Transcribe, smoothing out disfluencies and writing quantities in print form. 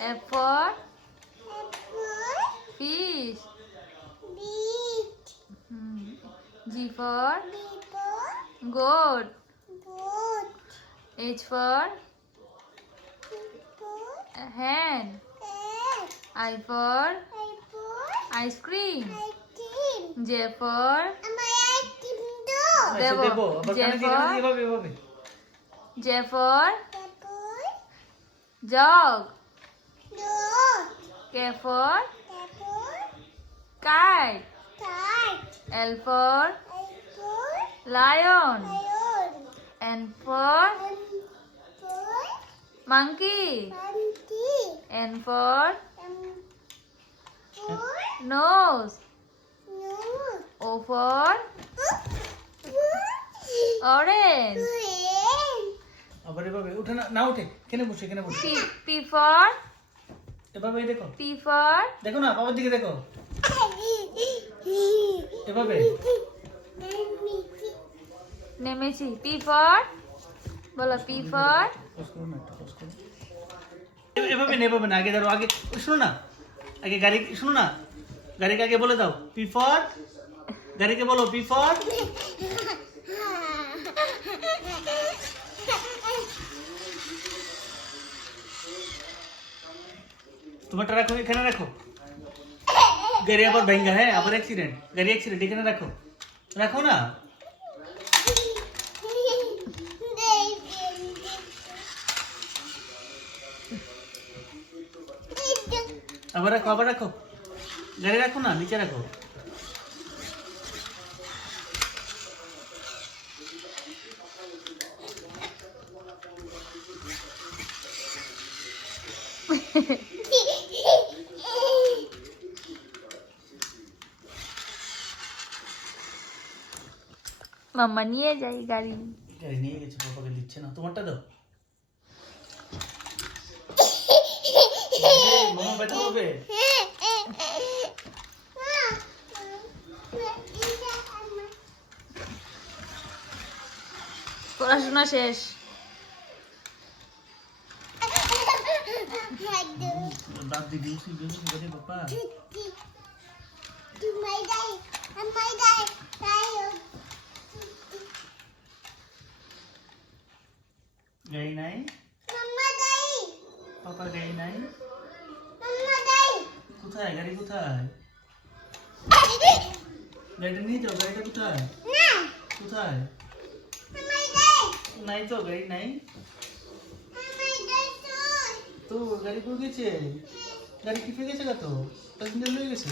F for fish. G for goat. H for hand. I for ice cream. J for J for jog. K for kite. L for lion. N for monkey. N for nose. O for orange. আবার এভাবে উঠে না, না উঠে কেনে বসে কেনে বসে। P for এভাবে দেখো, P for দেখো না বাবার দিকে দেখো, এভাবে নেমেছি। P for বলো P for এভাবে না, এভাবে না, আগে ধরো, আগে শোনো না, আগে গাড়ি শোনো না, গাড়িকে আগে বলে দাও পি ফর, গাড়িকে বলো পি ফর। তোমারটা রাখো, এখানে রাখো, গাড়ি আবার ভেঙ্গা, হ্যাঁ আবার অ্যাক্সিডেন্ট, গাড়ি অ্যাক্সিডেন্ট, এখানে রাখো, রাখো না। আবার রাখো, আবার রাখো, গাড়ি রাখো না, নিচে রাখো। মাম্মা নিয়ে যাই গাড়ি। গাড়ি নিয়ে গেছে, বাবাকে দিচ্ছে না, তোমারটা দাও। মামা ব্যথা পাবে। পড়াশোনা শেষ। দাঁত দিয়ে দিয়েছি বেশি বাবা। গাড়ি নাই, পাপা গাড়ি নাই, কোথায় গাড়ি, কোথায় গাড়িটা নিয়ে যাও, গাড়িটা কোথায়, কোথায় নাই তো, গাড়ি নাই তো, গাড়ি কই গেছে, গাড়ি টিপে গেছে, তো প্যাসেঞ্জার লয়ে গেছে।